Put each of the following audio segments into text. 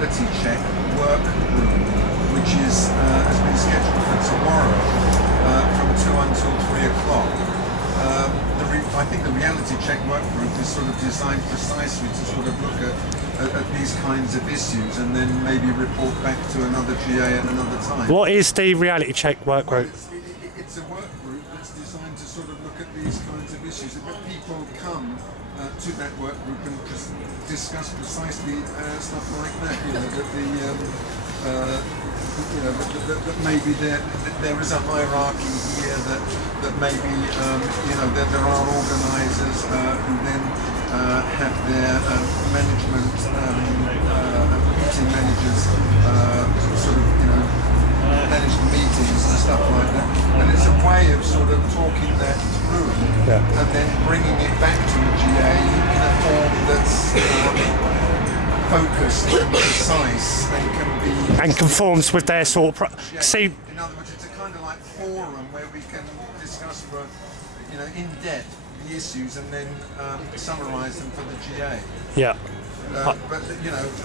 reality check workroom, which has been scheduled for tomorrow from 2 until 3 o'clock. I think the reality check work group is sort of designed precisely to sort of look at these kinds of issues and then maybe report back to another GA at another time. What is the reality check work group? Well, it's a work group that's designed to sort of look at these kinds of issues. That people come to that work group and discuss precisely stuff like that. You know, that maybe there is a hierarchy here, that maybe that there are organisers who then have their management meeting managers sort of manage the meetings and stuff like that, and it's a way of sort of talking that through and then bringing it back to the GA in a form that's focused and precise and can be... And conforms with their sort of... See, in other words, it's a kind of like forum where we can discuss for, in depth the issues and then summarise them for the GA. Yeah. But,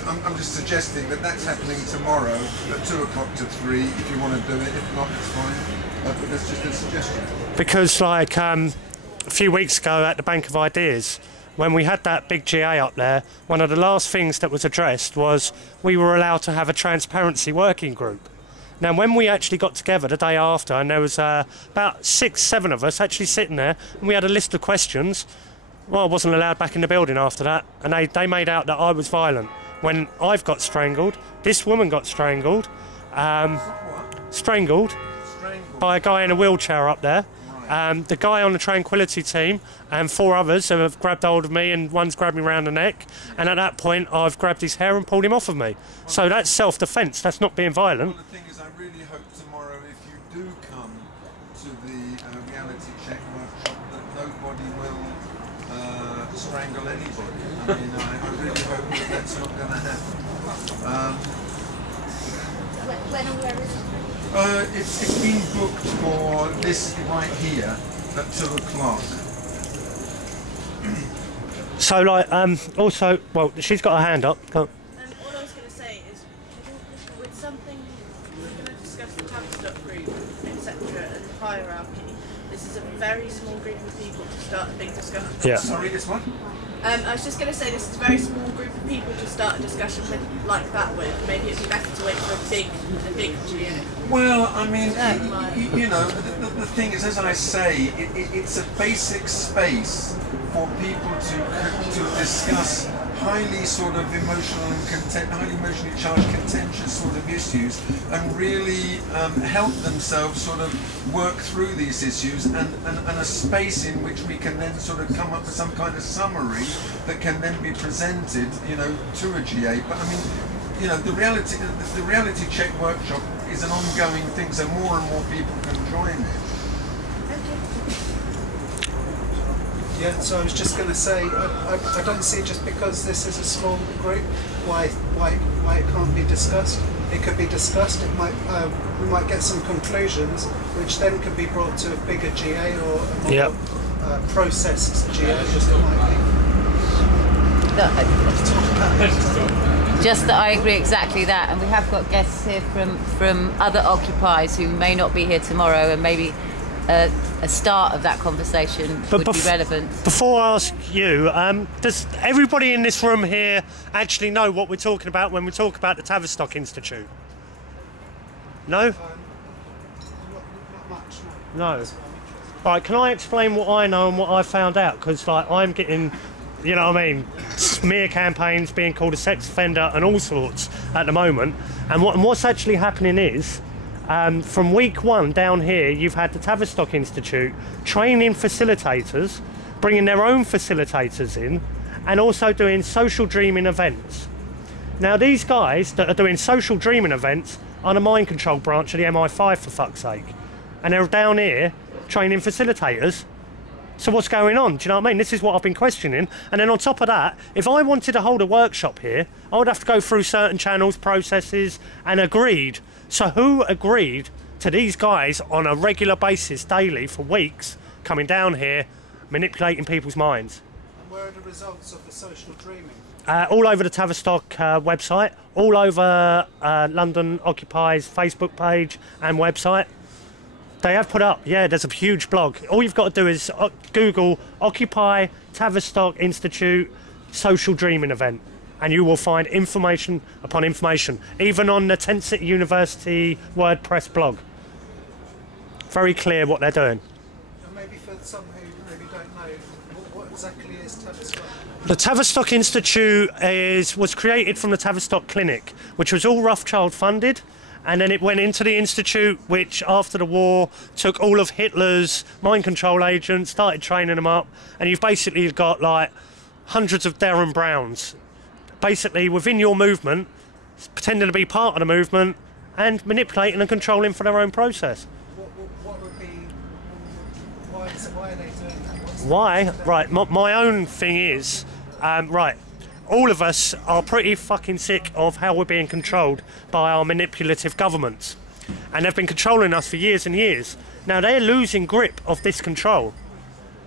I'm just suggesting that that's happening tomorrow at 2 o'clock to 3, if you want to do it. If not, it's fine. But that's just a suggestion. Because, like, a few weeks ago at the Bank of Ideas, when we had that big GA up there, one of the last things that was addressed was we were allowed to have a transparency working group. Now, when we actually got together the day after, and there was about 6, 7 of us actually sitting there, and we had a list of questions. Well, I wasn't allowed back in the building after that, and they made out that I was violent. When I've got strangled, this woman got strangled, strangled by a guy in a wheelchair up there. The guy on the tranquility team and 4 others have grabbed hold of me, and one's grabbed me around the neck, and at that point I've grabbed his hair and pulled him off of me. So that's self-defence, that's not being violent. Well, the thing is, I really hope tomorrow, if you do come to the reality check workshop, that nobody will strangle anybody. I mean, I really hope that that's not going to happen. When and where is it? It's been booked for this right here at 2 o'clock. So, like, also, well, she's got her hand up. What I was going to say is, with something, we're going to discuss the Tavistock group, etc., and hierarchy. This is a very small group of people to start a big discussion. Yeah. Sorry, this one? I was just going to say this is a very small group of people to start a discussion with, like that with. Maybe it'd be better to wait for a big GA. Well, I mean, the thing is, as I say, it's a basic space for people to discuss highly sort of emotional and highly emotionally charged, contentious sort of issues, and really help themselves sort of work through these issues, and a space in which we can then sort of come up with some kind of summary that can then be presented, to a GA. But I mean, the reality check workshop is an ongoing thing, so more and more people can join it. Yeah, so I was just going to say, I don't see, just because this is a small group, why it can't be discussed. It could be discussed. It might we might get some conclusions, which then could be brought to a bigger GA or a more processed GA. Just Just that I agree exactly that, and we have got guests here from other occupiers who may not be here tomorrow, and maybe a start of that conversation would be relevant. Before I ask you, does everybody in this room here actually know what we're talking about when we talk about the Tavistock Institute? No? not much. No. Right, can I explain what I know and what I found out? Because, like, I'm getting, you know what I mean, smear campaigns, being called a sex offender and all sorts at the moment. And what's actually happening is, from week 1 down here, you've had the Tavistock Institute training facilitators, bringing their own facilitators in, and also doing social dreaming events. Now, these guys that are doing social dreaming events are the mind control branch of the MI5, for fuck's sake. And they're down here training facilitators. So what's going on? Do you know what I mean? This is what I've been questioning. And then on top of that, if I wanted to hold a workshop here, I would have to go through certain channels, processes, and agreed. So who agreed to these guys on a regular basis, daily, for weeks, coming down here, manipulating people's minds? And where are the results of the social dreaming? all over the Tavistock website, all over London Occupy's Facebook page and website. They have put up, yeah, there's a huge blog. All you've got to do is Google Occupy Tavistock Institute Social Dreaming Event, and you will find information upon information, even on the 10th City University WordPress blog. Very clear what they're doing. And maybe for some who maybe don't know, what exactly is Tavistock? The Tavistock Institute was created from the Tavistock Clinic, which was all Rothschild funded, and then it went into the Institute, which after the war took all of Hitler's mind control agents, started training them up, and you've basically got like hundreds of Darren Browns, basically within your movement, pretending to be part of the movement and manipulating and controlling for their own process. What would be, why are they doing that? Why? Right, my own thing is, right, all of us are pretty fucking sick of how we're being controlled by our manipulative governments. And they've been controlling us for years and years. Now they're losing grip of this control.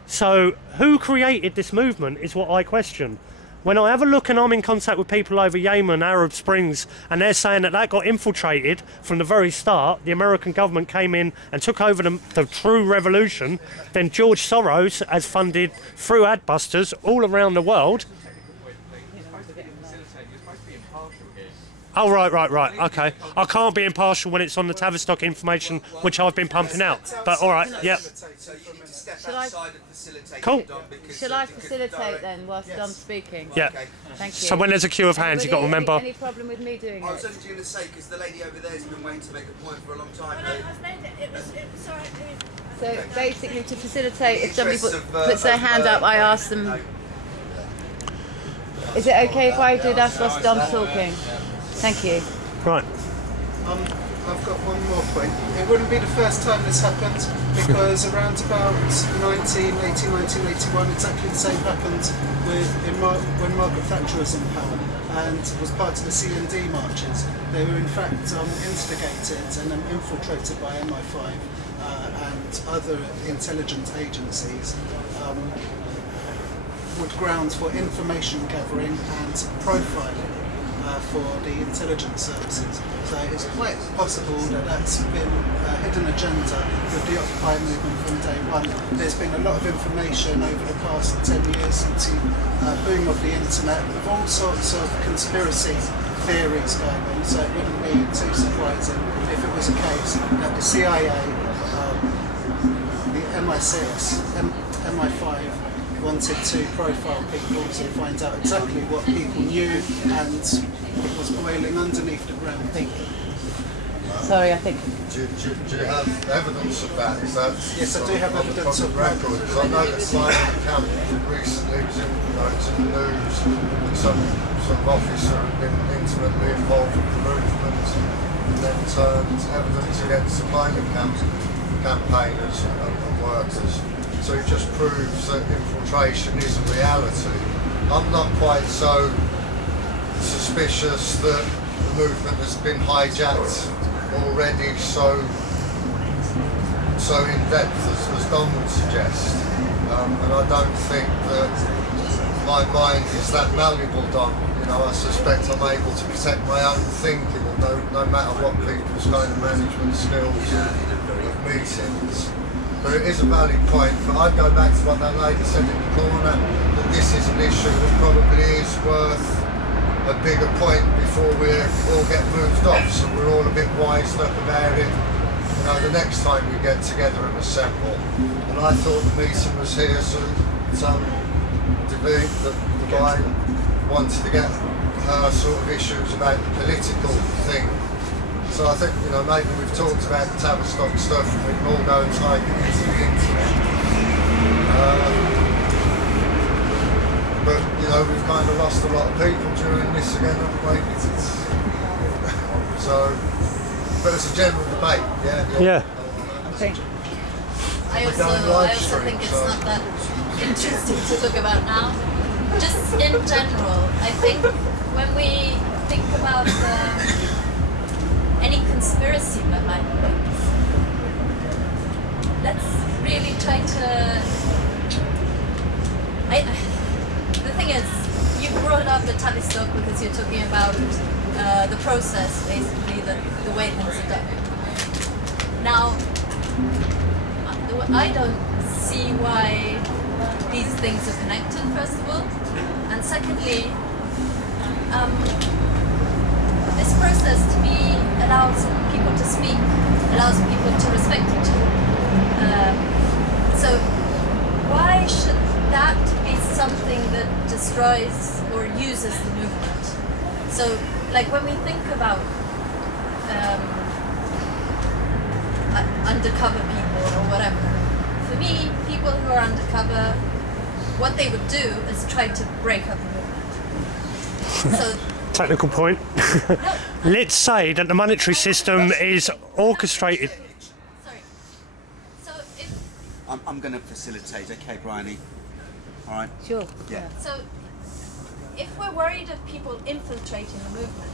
So who created this movement is what I question. When I have a look and I'm in contact with people over Yemen, Arab Springs, and they're saying that got infiltrated from the very start, the American government came in and took over the true revolution, then George Soros has funded through adbusters all around the world. Oh, right, okay. I can't be impartial when it's on the Tavistock information, which I've been pumping out. But all right, yep. Cool. Shall I facilitate then whilst I'm speaking? Yeah. Thank you. So when there's a queue of hands, you've got to remember. Any problem with me doing I was it? only going to say, because the lady over there has been waiting to make a point for a long time. I've made it. It was alright. So basically, to facilitate, if somebody Interests of, puts their hand up, I ask them. Is it okay if I do that whilst Dom's talking? Thank you. Right. I've got one more point. It wouldn't be the first time this happened, because around about 1981, exactly the same happened when Margaret Thatcher was in power and was part of the CND marches. They were in fact instigated and infiltrated by MI5 and other intelligence agencies with grounds for information gathering and profiling for the intelligence services. So it's quite possible that that's been a hidden agenda with the Occupy movement from day one. There's been a lot of information over the past 10 years since the boom of the internet, with all sorts of conspiracy theories going on, so it wouldn't be too surprising if it was a case that the CIA, the MI6, MI5 wanted to profile people to find out exactly what people knew and what was boiling underneath the ground. Sorry, I think. Do you have evidence of that? Is that yes, I do have evidence of record? Because I know that Simon Camp recently was in the news, and some officer had been intimately involved with the movement and then turned evidence against the Simon Camp campaigners and workers. So it just proves that infiltration is a reality. I'm not quite so suspicious that the movement has been hijacked already so in depth as Don would suggest. And I don't think that my mind is that malleable, Don. You know, I suspect I'm able to protect my own thinking, no matter what people's kind of management skills of meetings. But it is a valid point, but I'd go back to what that lady said in the corner, that this is an issue that probably is worth a bigger point before we all get moved off, so we're all a bit wised up about it, you know, the next time we get together and assemble. And I thought the meeting was here so the guy wanted to get her sort of issues about the political thing. So I think, you know, maybe we've talked about the Tavistock stuff and we can all go and type it into the internet. But, you know, we've kind of lost a lot of people during this again, haven't we? So, but it's a general debate, yeah? Yeah. Okay. I also think it's not that interesting to talk about now. Just in general, I think when we think about any conspiracy behind things, let's really try to... the thing is, you brought up the the process, basically, the way things are done. Now, I don't see why these things are connected, first of all, and secondly, this process to me allows people to speak, allows people to respect each other. So why should that be something that destroys or uses the movement? So, like when we think about undercover people or whatever, for me, people who are undercover, what they would do is try to break up the movement. So, technical point. no, Let's say that the monetary system is orchestrated. sorry. So if I'm going to facilitate, okay, Bryony? All right? Sure. Yeah. So, if we're worried of people infiltrating the movement,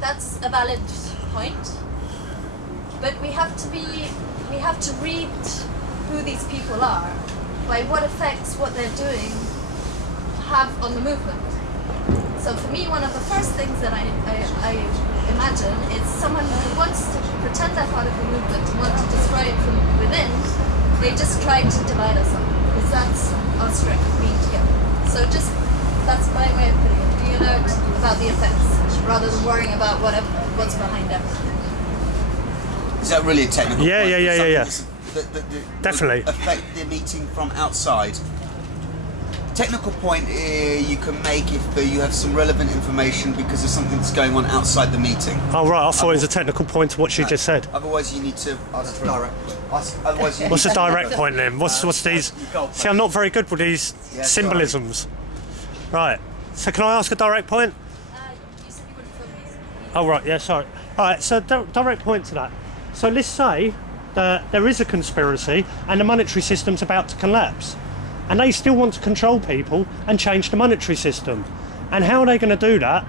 that's a valid point. But we have to read who these people are by what effects what they're doing have on the movement. So for me, one of the first things that I imagine is someone who wants to pretend they're part of the movement and want to destroy it from within. They just try to divide us up because that's our strength, being together. So that's my way of putting it. Be alert about the effects rather than worrying about what's behind everything. Is that really a technical Yeah, point? yeah. That Definitely. affect the meeting from outside. Technical point you can make if you have some relevant information because of something that's going on outside the meeting. Oh right, I thought it was a technical point to what she just said. Otherwise, you need to ask direct. Otherwise, you What's need the direct point then? What's these? See, I'm not very good with these Yeah, symbolisms. Right. So can I ask a direct point? You said you wouldn't film these. Oh right, yeah, sorry. All right, so direct point to that. So let's say that there is a conspiracy and the monetary system's about to collapse, and they still want to control people and change the monetary system. And how are they going to do that?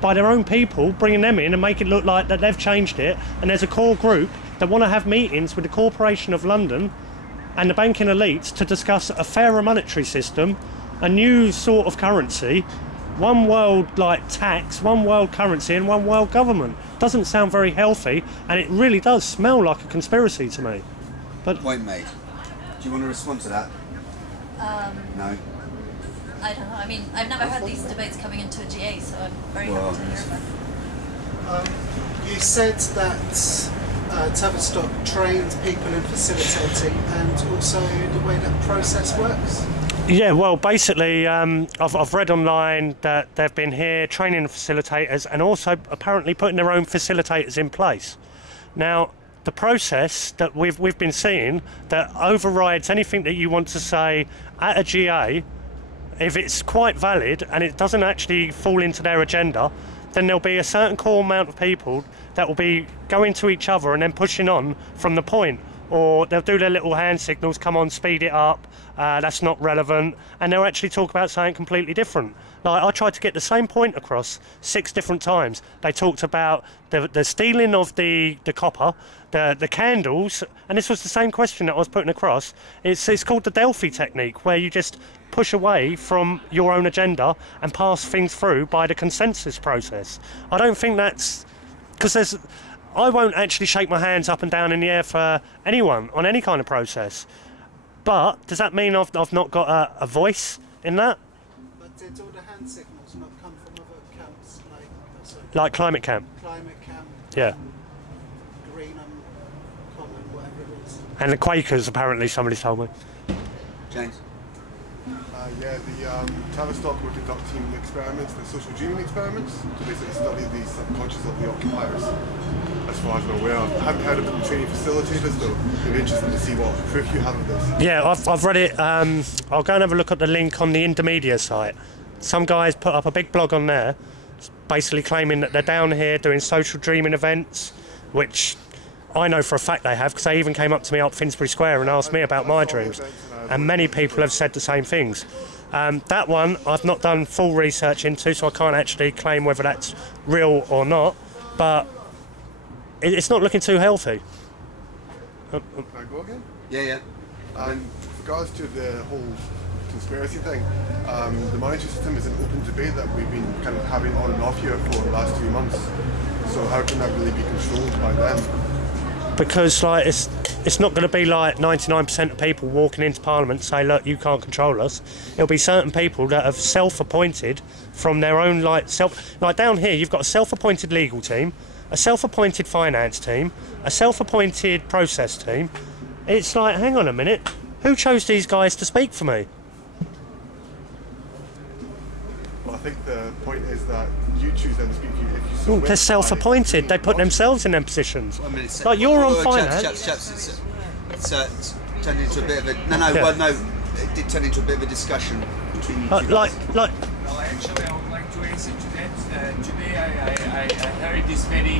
By their own people, bringing them in and make it look like that they've changed it, and there's a core group that want to have meetings with the Corporation of London and the banking elites to discuss a fairer monetary system, a new sort of currency, one world like tax, one world currency and one world government. Doesn't sound very healthy, and it really does smell like a conspiracy to me. But Point made. Do you want to respond to that? No. I don't know. I mean, I've never heard these debates coming into a GA, so I'm very happy to hear about it. You said that Tavistock trains people in facilitating and also the way that process works. yeah, well, basically, I've read online that they've been here training facilitators and also apparently putting their own facilitators in place. Now, the process that we've been seeing that overrides anything that you want to say at a GA, if it's quite valid and it doesn't actually fall into their agenda, then there'll be a certain core amount of people that will be going to each other and then pushing on from the point, or they'll do their little hand signals, come on, speed it up, that's not relevant, and they'll actually talk about something completely different. Like, I tried to get the same point across 6 different times. They talked about the stealing of the copper, the candles, and this was the same question that I was putting across. It's called the Delphi technique, where you just push away from your own agenda and pass things through by the consensus process. I don't think that's... because I won't actually shake my hands up and down in the air for anyone on any kind of process. But does that mean I've not got a voice in that? But did all the hand signals not come from other camps, Like Climate Camp? Climate Camp, Yeah. Greenham, Common, whatever it is? And the Quakers, apparently, somebody told me. James? Yeah, the Tavistock were conducting experiments, the social dreaming experiments, to basically study the subconscious of the occupiers, as far as I'm aware of. I haven't heard of them training facilitators, though. It'd be interesting to see what proof you have of this. Yeah, I've read it. I'll go and have a look at the link on the Intermedia site. Some guys put up a big blog on there, basically claiming that they're down here doing social dreaming events, which I know for a fact they have, because they even came up to me up Finsbury Square and asked me about my dreams. And many people have said the same things. That one I've not done full research into, so I can't actually claim whether that's real or not, but it's not looking too healthy. Can I go again? Yeah, yeah. With regards to the whole, to conspiracy thing. The monetary system is an open debate that we've been kind of having on and off here for the last 3 months. So how can that really be controlled by them? Because like it's not going to be like 99% of people walking into Parliament say, look, you can't control us. It'll be certain people that have self-appointed from their own like down here you've got a self-appointed legal team, a self-appointed finance team, a self-appointed process team. It's like, hang on a minute, who chose these guys to speak for me? Well, I think the point is that you choose them to speak to you if you so wish. They're self-appointed. They put themselves in them positions. Like you're on finance. Chaps, it's turned into a bit of a it did turn into a bit of a discussion between you two. Well, actually, I would like to answer to that. Today, I heard this very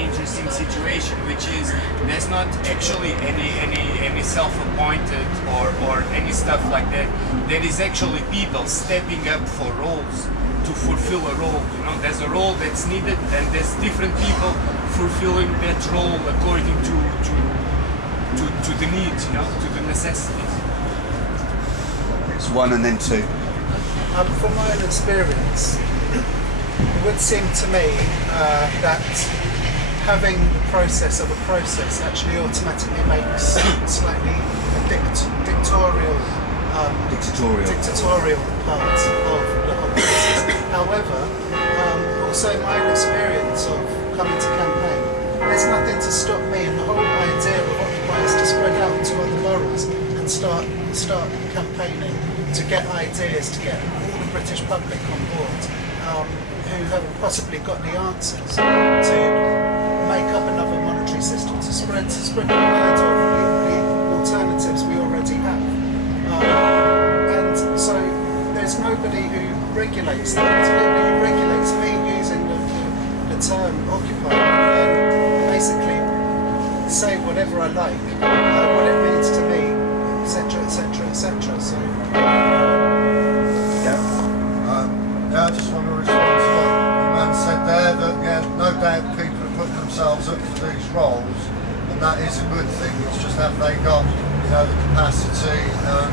interesting situation, which is there's not actually any self-appointed or any stuff like that. There is actually people stepping up for roles to fulfill a role. You know, there's a role that's needed, and there's different people fulfilling that role according to the needs, you know, to the necessities. It's one and then two. From my own experience, it would seem to me that having the process of a process actually automatically makes slightly a dictatorial part of the whole process. However, also in my own experience of coming to campaign, there's nothing to stop me, and the whole idea of occupiers to spread out to other boroughs and start campaigning to get ideas, to get all the British public on board who haven't possibly got the answers, to make up another monetary system, to spread the word of the alternatives we already have. And so there's nobody who regulates that. There's nobody who regulates me using the term occupier and basically say whatever I like, what it means to me, etc, etc, etc. So I just want to respond to what the man said there, that no doubt people have put themselves up for these roles, and that is a good thing. It's just have they got, the capacity and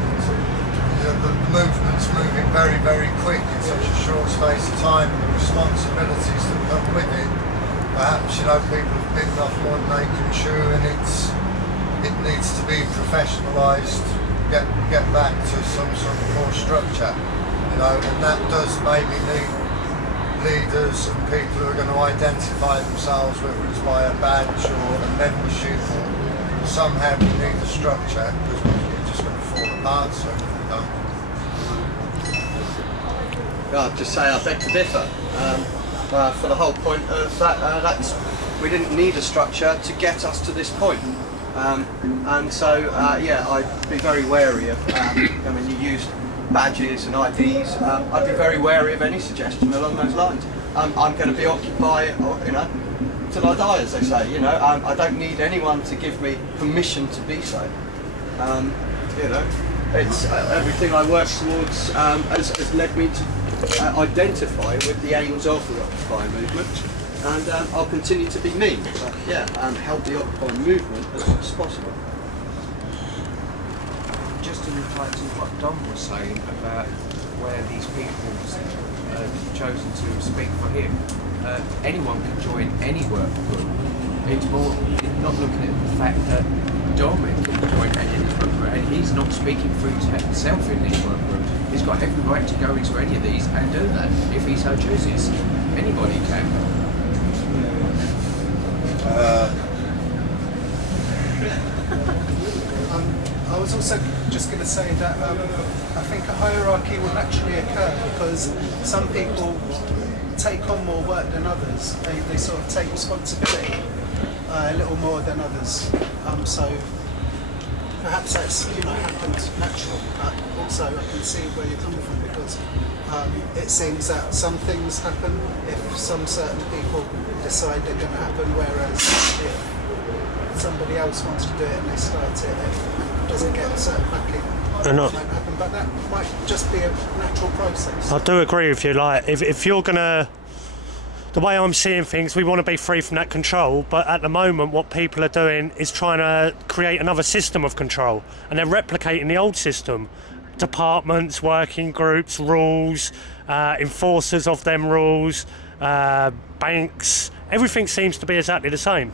the movement's moving very, very quick in such a short space of time, and the responsibilities that come with it. Perhaps people have bitten off more than they can chew, and it needs to be professionalised. Get back to some sort of more structure. And that does maybe need leaders and people who are going to identify themselves, whether it's by a badge or a membership, or somehow we need a structure, because we're just going to fall apart soon if we don't. I'd just say I beg to differ. For the whole point of that, we didn't need a structure to get us to this point. And so, I'd be very wary of, you used badges and IDs, I'd be very wary of any suggestion along those lines. I'm going to be occupied, till I die, as they say. I don't need anyone to give me permission to be so. It's everything I work towards has led me to identify with the aims of the Occupy movement, and I'll continue to be me. But help the Occupy movement as much as possible. Just in reply to what Don was saying about where these people have chosen to speak for him, anyone can join any work group. It's more not looking at the fact that Dom can join any of these work groups, and he's not speaking for himself in these work groups. He's got every right to go into any of these and do that if he so chooses. Anybody can. I was also just going to say that I think a hierarchy will naturally occur because some people take on more work than others. They sort of take responsibility a little more than others. So perhaps that's happened natural. But also I can see where you're coming from because it seems that some things happen if some certain people decide they're going to happen, whereas if somebody else wants to do it and they start it, it doesn't get a certain backing. It might happen, but that might just be a natural process. I do agree with you. Like, if you're gonna, the way I'm seeing things, we want to be free from that control. But at the moment, what people are doing is trying to create another system of control, and they're replicating the old system. departments, working groups, rules, enforcers of them rules, banks, everything seems to be exactly the same.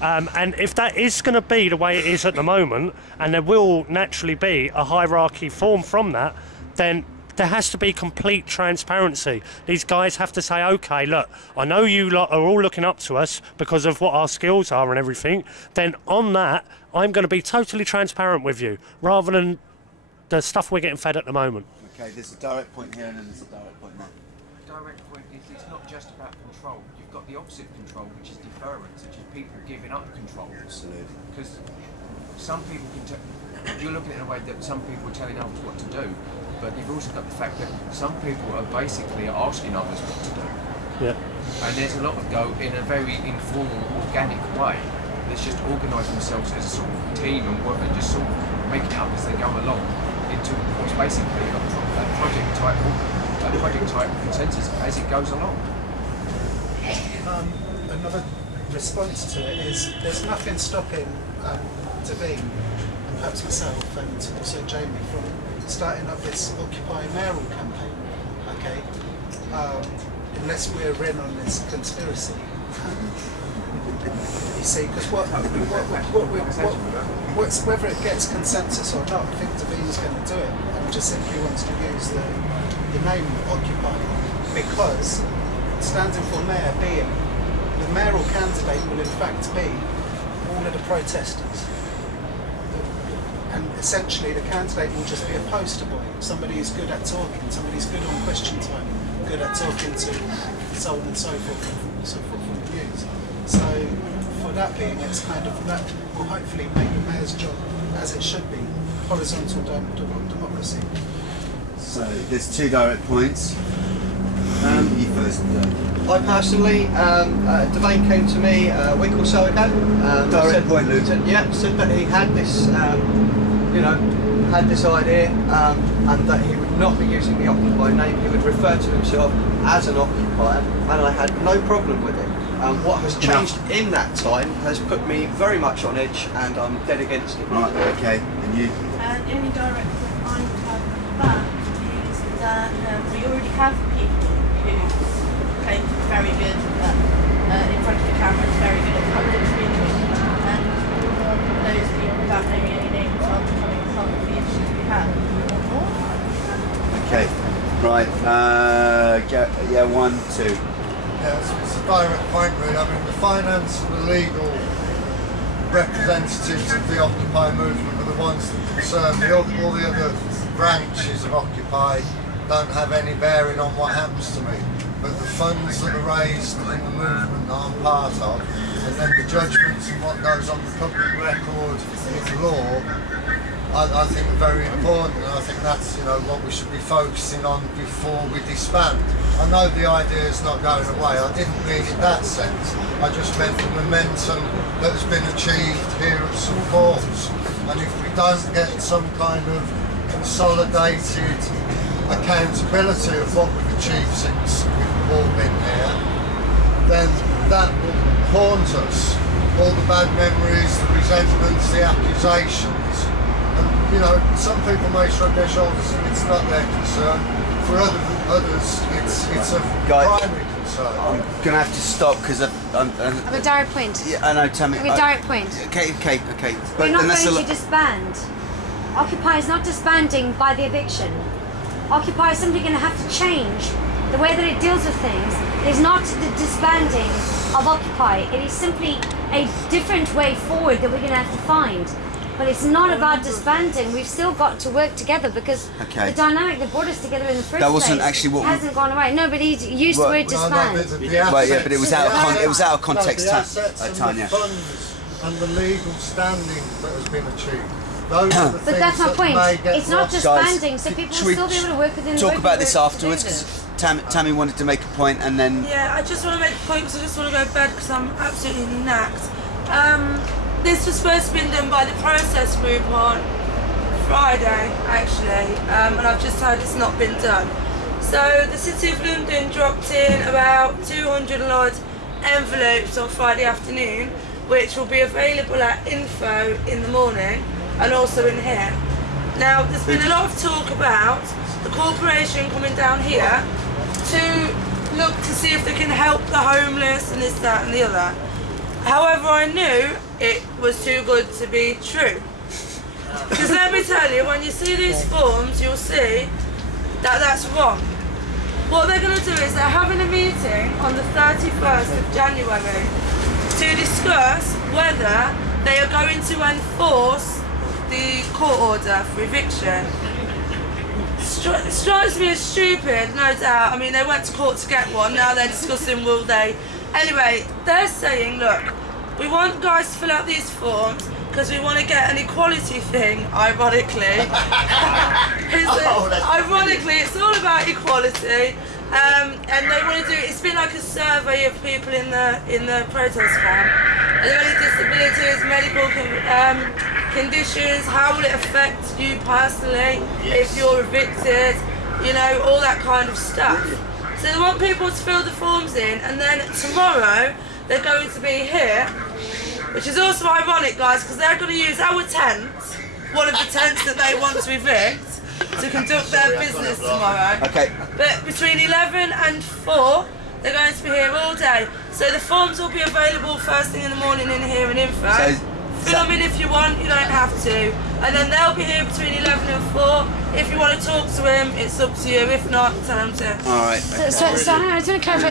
And if that is going to be the way it is at the moment, and there will naturally be a hierarchy formed from that, then there has to be complete transparency. These guys have to say, okay, look, I know you lot are all looking up to us because of what our skills are and everything, then on that, I'm going to be totally transparent with you, rather than the stuff we're getting fed at the moment. Okay, there's a direct point here and then there's a direct point there. The direct point is it's not just about control. You've got the opposite control, which is deference, which is people giving up control. Absolutely. Because some people can you're looking at a way that some people are telling others what to do, but you've also got the fact that some people are basically asking others what to do. Yeah. And there's a lot of go in a very informal, organic way. Let's just organise themselves as a sort of team and work and just sort of making it up as they go along into what's basically a project type consensus as it goes along. Another response to it is there's nothing stopping Davine and perhaps myself and also Jamie from starting up this Occupy Mayoral campaign, okay? Unless we're in on this conspiracy. You see, because whether it gets consensus or not, I think Davine's going to do it and just simply wants to use the name Occupy because standing for mayor being the mayoral candidate will in fact be all of the protesters. And essentially the candidate will just be a poster boy, somebody who's good at talking, somebody who's good on question time, good at talking to so on and so forth from the news. So for that being, it's kind of, that will hopefully make the mayor's job, as it should be, horizontal democracy. So there's two direct points. You first. I personally, Davine came to me a week or so ago. Direct point, Luke. Said that he had this, had this idea, and that he would not be using the Occupy name. He would refer to himself as an occupier, and I had no problem with it. What has changed in that time has put me very much on edge, and I'm dead against it. Right. Okay. And you? The only direct point I would have with that is that we already have people who claim to be very good in front of the camera, is very good at public speaking, and those people, without naming any names, are becoming part of the issues we have. Okay. Right. Yeah. 1, 2. Yeah, it's a direct point really. I mean, the finance and the legal representatives of the Occupy movement are the ones that concern me. All the other branches of Occupy don't have any bearing on what happens to me. But the funds that are raised in the movement that I'm part of, and then the judgments and what goes on the public record in law, I think are very important, and I think that's what we should be focusing on before we disband. I know the idea is not going away. I didn't mean in that sense. I just meant the momentum that has been achieved here at St Paul's. And if we don't get some kind of consolidated accountability of what we've achieved since we've all been here, then that will haunt us. All the bad memories, the resentments, the accusations. And some people may shrug their shoulders and it's not their concern. For others, it's a primary concern. I'm going to have to stop because I'm a direct point. Yeah, I know, tell me. A direct point. Okay. We're not going to disband. Occupy is not disbanding by the eviction. Occupy is simply going to have to change the way that it deals with things. It's not the disbanding of Occupy. It is simply a different way forward that we're going to have to find. But it's not about disbanding. We've still got to work together because the dynamic that brought us together in the first wasn't place actually what hasn't gone away. No, but he used the word disband. Right, yeah, but it was out of context. The assets and the funds and the legal standing that has been achieved. Those are the But things that's my that point. may get It's not lost. disbanding, so people will still be able to work within the talk working about this group afterwards to do because Tammy wanted to make a point and then. Yeah, I just want to make a point because I just want to go to bed because I'm absolutely knacked. This was supposed to be done by the process group on Friday, actually, and I've just heard it's not been done. So the City of London dropped in about 200 odd envelopes on Friday afternoon, which will be available at info in the morning and also in here. Now, there's been a lot of talk about the corporation coming down here to look to see if they can help the homeless and this, that and the other. However, I knew it was too good to be true. Because let me tell you, when you see these forms, you'll see that that's wrong. What they're going to do is they're having a meeting on the 31st of January to discuss whether they are going to enforce the court order for eviction. It strikes me as stupid, no doubt. I mean, they went to court to get one, now they're discussing will they. Anyway, they're saying, look, we want guys to fill out these forms because we want to get an equality thing, ironically. Ironically, it's all about equality. And they want to do, it's been like a survey of people in the protest camp. Are there any disabilities, medical conditions, how will it affect you personally if you're evicted, you know, all that kind of stuff. So they want people to fill the forms in, and then tomorrow they're going to be here, which is also ironic, guys, because they're going to use our tent, one of the tents that they want to evict, to conduct their business tomorrow. Okay. But between 11 and 4, they're going to be here all day. So the forms will be available first thing in the morning in here in Info. Fill them in if you want, you don't have to. And then they'll be here between 11 and 4. If you want to talk to him, it's up to you. If not, tell them to. All right. So I just want to clarify.